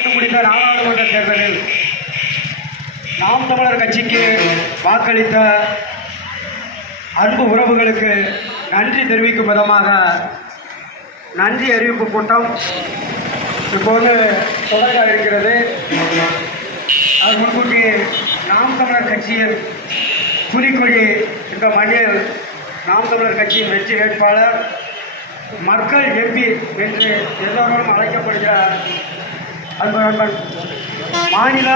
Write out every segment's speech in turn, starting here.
நடந்து முடிந்த நாடாளுமன்ற தேர்தலில் நாம் தமிழர் கட்சிக்கு வாக்களித்த அன்பு உறவுகளுக்கு நன்றி தெரிவிக்கும் விதமாக நன்றி அறிவிப்பு கூட்டம் இப்போது தொடங்க இருக்கிறது. அது முன்கூட்டி நாம் தமிழர் கட்சியின் புலிக்கொடி இந்த மண்ணில் நாம் தமிழர் கட்சியின் வெற்றி வேட்பாளர் மக்கள் எம்பி என்று எல்லோரும் அழைக்கப்படுகிற அன்பு மாநில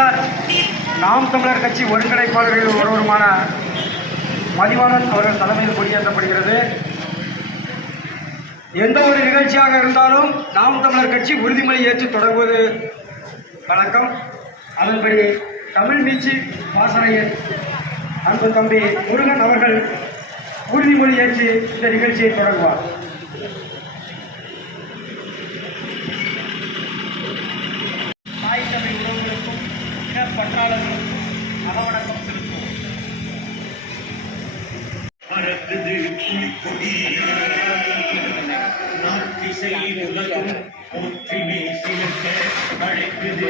நாம் தமிழர் கட்சி ஒருங்கிணைப்பாளர்களில் ஒருவருமான மதிவானன் அவர்கள் தலைமையில் கொடியேற்றப்படுகிறது. எந்த ஒரு நிகழ்ச்சியாக இருந்தாலும் நாம் தமிழர் கட்சி உறுதிமொழி ஏற்று தொடங்குவது வழக்கம். அதன்படி தமிழ் மீச்சு வாசனையின் அன்பு தம்பி முருகன் அவர்கள் உறுதிமொழி ஏற்று இந்த நிகழ்ச்சியை தொடங்குவார். பற்றாளர்களுக்கும் அகவணக்கம் செலுத்துவோம். பறக்குது புலிக்கொடி. நாட்டிசை உலகம் போற்றினை சிறக்க அழைக்குது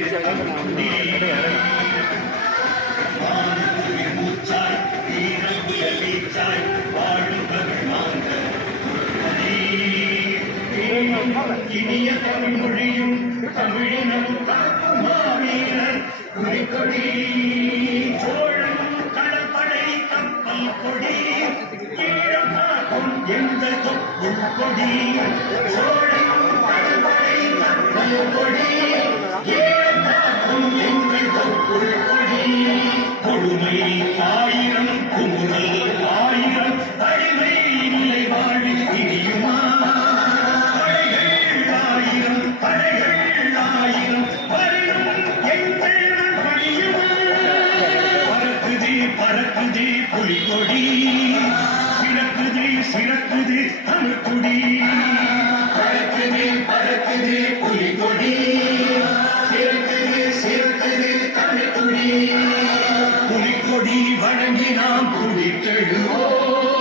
மூச்சாய் வீரமுய வீச்சாய் நாங்கள் இனிய தமிழ் மொழியும் தமிழினமும் காக்கும் மாவீரர் புலிக்கொடி சோழன் கடற்படை கப்பல் கொடி எங்கள் தொப்புள் கொடி சோழன் கடற்படை கப்பல் கொடி எங்கள் தொப்புள் கொடி கொடுமை ஆயிரம் குமுறல் பறக்குது புலிக்கொடி சிறக்குது சிறக்குது தமிழ்குடி பறக்குது பறக்குது புலிக்கொடி சிறக்குது சிறக்குது தமிழ்குடி புலிக்கொடி வழங்கி நாம் குடித்தெழுவோம்